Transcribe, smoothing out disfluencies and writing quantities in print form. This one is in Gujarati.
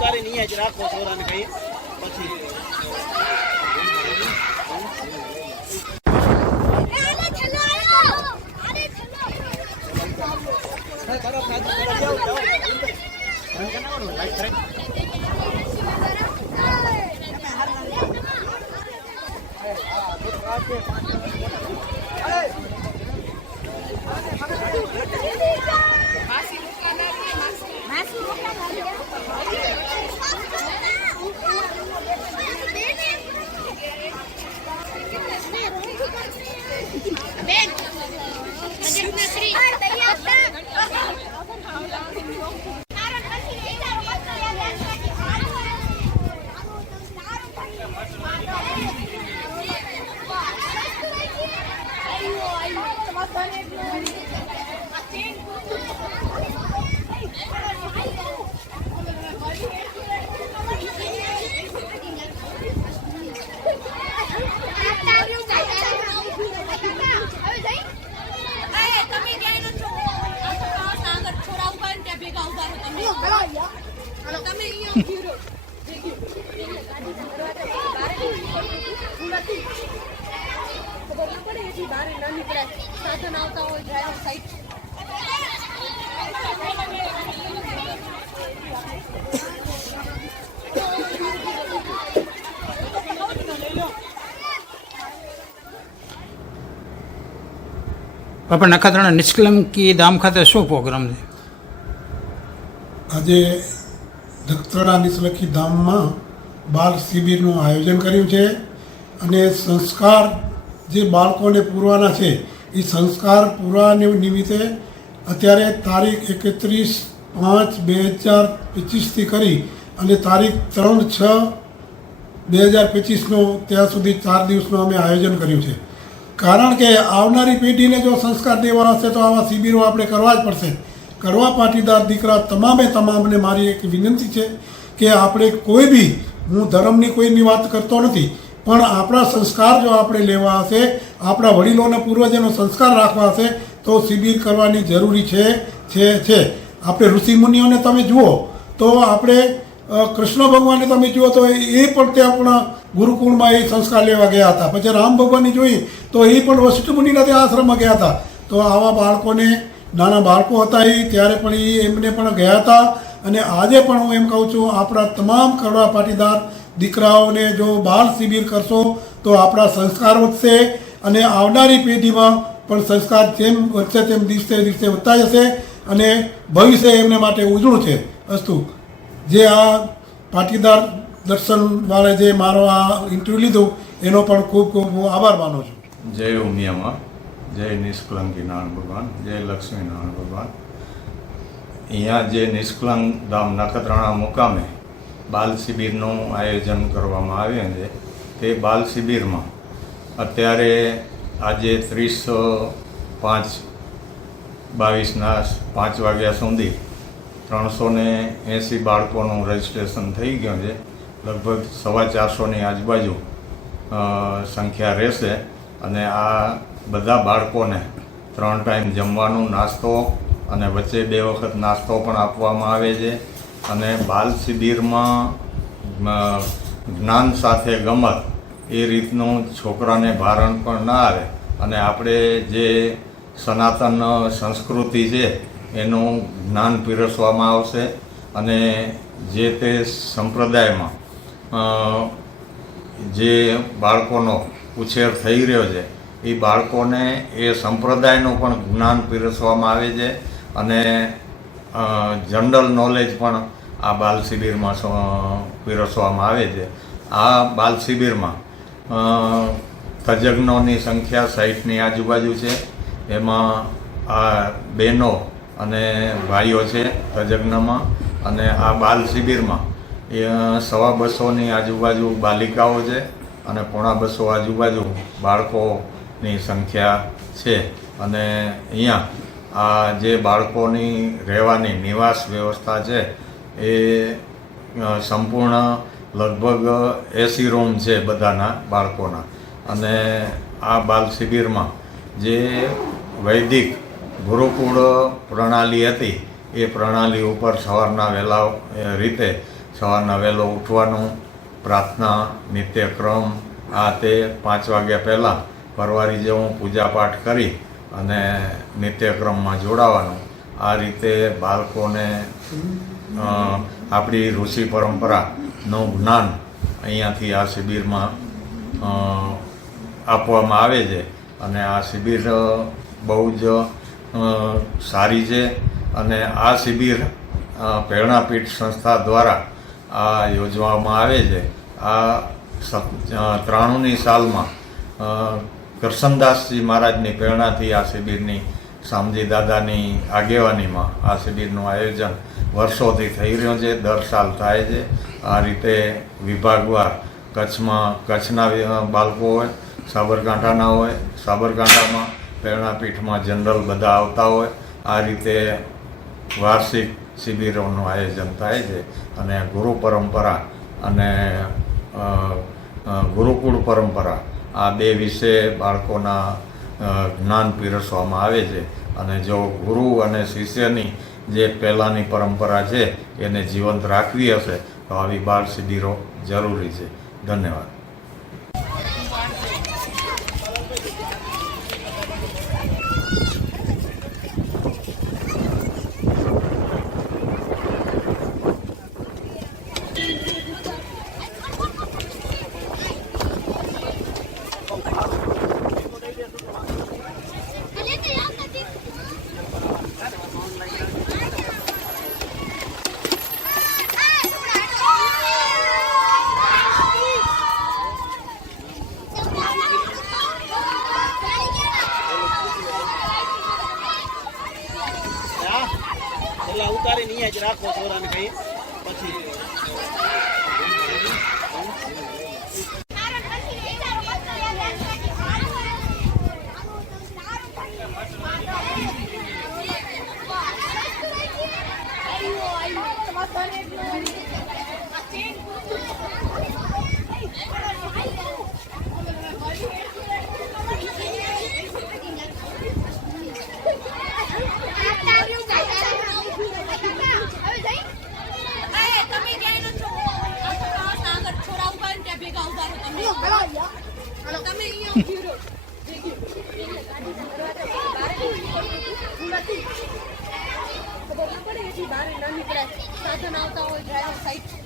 ઉતારી નહીં જ રાખો છોરાને કઈ પછી બાપા નખત્રાણા નિષ્કલંકી ધામ ખાતે શું પ્રોગ્રામ છે? આજે નખત્રાણા નિષ્કલંકી ધામમાં બાળ શિબિરનું આયોજન કર્યું છે અને સંસ્કાર જે બાળકોને પૂરવાના છે એ સંસ્કાર પૂરવા નિમિત્તે અત્યારે તારીખ 31/5/2025થી કરી અને તારીખ 3/6/2025નો ત્યાં સુધી 4 દિવસનું અમે આયોજન કર્યું છે. કારણ કે આવનારી પેઢીને જો સંસ્કાર દેવા હશે તો આવા શિબિરો આપણે કરવા જ પડશે. કરવા પાટીદાર દીકરા તમામને મારી એક વિનંતી છે કે આપણે કોઈ બી, હું ધર્મની કોઈની વાત કરતો નથી, પણ આપણા સંસ્કાર જો આપણે લેવા હશે, આપણા વડીલોના પૂર્વજોનો સંસ્કાર રાખવા હશે તો શિબિર કરવાની જરૂરી છે. આપણે ઋષિમુનિઓને તમે જુઓ તો આપણે કૃષ્ણ ભગવાનને તમે જુઓ તો એ પણ તે આપણા ગુરુકુળમાં એ સંસ્કાર લેવા ગયા હતા. પછી રામ ભગવાનની જોઈ તો એ પણ વશિષ્ઠ મુનિના ત્યાં આશ્રમમાં ગયા હતા. તો આવા બાળકોને, નાના બાળકો હતા એ ત્યારે પણ એમને પણ ગયા હતા. અને આજે પણ હું એમ કહું છું, આપણા તમામ કડવા પાટીદાર દીકરાઓને જો બાળ શિબિર કરશો તો આપણા સંસ્કાર વધશે અને આવનારી પેઢીમાં પણ સંસ્કાર જેમ વધશે તેમ દિવસે દિવસે વધતા જશે અને ભવિષ્ય એમને માટે ઉજળું છે. અસ્તુ. જે આ પાટીદાર દર્શનવાળા જે મારો આ ઇન્ટરવ્યૂ લીધું એનો પણ ખૂબ ખૂબ હું આભાર માનું છું. જય ઉમિયામાં, જય નિષ્કલંકી નારાયણ ભગવાન, જય લક્ષ્મી નારાયણ ભગવાન. અહીંયા જે નિષ્કલંક ધામ નખત્રાણા મુકામે બાલ શિબિરનું આયોજન કરવામાં આવ્યું છે, તે બાલ શિબિરમાં અત્યારે આજે 30/5/22ના 5 વાગ્યા સુધી 380 બાળકોનું રજિસ્ટ્રેશન થઈ ગયું છે. લગભગ 450ની આજુબાજુ સંખ્યા રહેશે અને આ બધા બાળકોને 3 ટાઈમ જમવાનું, નાસ્તો અને વચ્ચે 2 વખત નાસ્તો પણ આપવામાં આવે છે. અને બાલ શિબિરમાં જ્ઞાન સાથે ગમત એ રીતનું છોકરાને ભારણ પણ ના આવે અને આપણે જે સનાતન સંસ્કૃતિ છે એનું જ્ઞાન પીરસવામાં આવશે અને જે તે સંપ્રદાયમાં જે બાળકોનો ઉછેર થઈ રહ્યો છે એ બાળકોને એ સંપ્રદાયનું પણ જ્ઞાન પીરસવામાં આવે છે અને જનરલ નોલેજ પણ આ બાલ શિબિરમાં પીરસવામાં આવે છે. આ બાલ શિબિરમાં તજજ્ઞોની સંખ્યા 60ની આજુબાજુ છે. એમાં આ બહેનો અને ભાઈઓ છે તજજ્ઞમાં. અને આ બાલ શિબિરમાં 250ની આજુબાજુ બાલિકાઓ છે અને 250 આજુબાજુ બાળકોની સંખ્યા છે. અને અહીંયા આ જે બાળકોની રહેવાની નિવાસ વ્યવસ્થા છે એ સંપૂર્ણ લગભગ 80 રૂમ છે બધાના બાળકોના. અને આ બાલ શિબિરમાં જે વૈદિક ગુરુકુળ પ્રણાલી હતી એ પ્રણાલી ઉપર સવારના વહેલો ઉઠવાનું, પ્રાર્થના, નિત્યક્રમ, આ તે 5 વાગ્યા પહેલાં પરવારી જવું, પૂજાપાઠ કરી અને નિત્યક્રમમાં જોડાવાનું. આ રીતે બાળકોને આપણી ઋષિ પરંપરાનું જ્ઞાન અહીંયાથી આ શિબિરમાં આપવામાં આવે છે. અને આ શિબિર બહુ જ સારી છે. અને આ શિબિર પ્રેરણાપીઠ સંસ્થા દ્વારા આ યોજવામાં આવે છે. આ 93ની સાલમાં કરશનદાસજી મહારાજની પ્રેરણાથી આ શિબિરની, શામજી દાદાની આગેવાનીમાં આ શિબિરનું આયોજન વર્ષોથી થઈ રહ્યું છે. દર સાલ થાય છે. આ રીતે વિભાગવાર કચ્છના બાળકો હોય, સાબરકાંઠાના હોય, સાબરકાંઠામાં પ્રેરણાપીઠમાં જનરલ બધા આવતા હોય. આ રીતે વાર્ષિક શિબિરોનું આયોજન થાય છે. અને ગુરુ પરંપરા અને ગુરુકુળ પરંપરા આ 2 વિશે બાળકોના જ્ઞાન પીરસવામાં આવે છે. અને જો ગુરુ અને શિષ્યની જે પહેલાંની પરંપરા છે એને જીવંત રાખવી હશે તો આવી બાળ શિબિરો જરૂરી છે. ધન્યવાદ. એટલે ઉતારી નહીં જ રાખો છોરાને કઈ પછી ભેગા ઉભા રહો તમે તમે અહીંયા ઉભી રહો સાધન આવતા હોય ડ્રાઈવર સાઈડ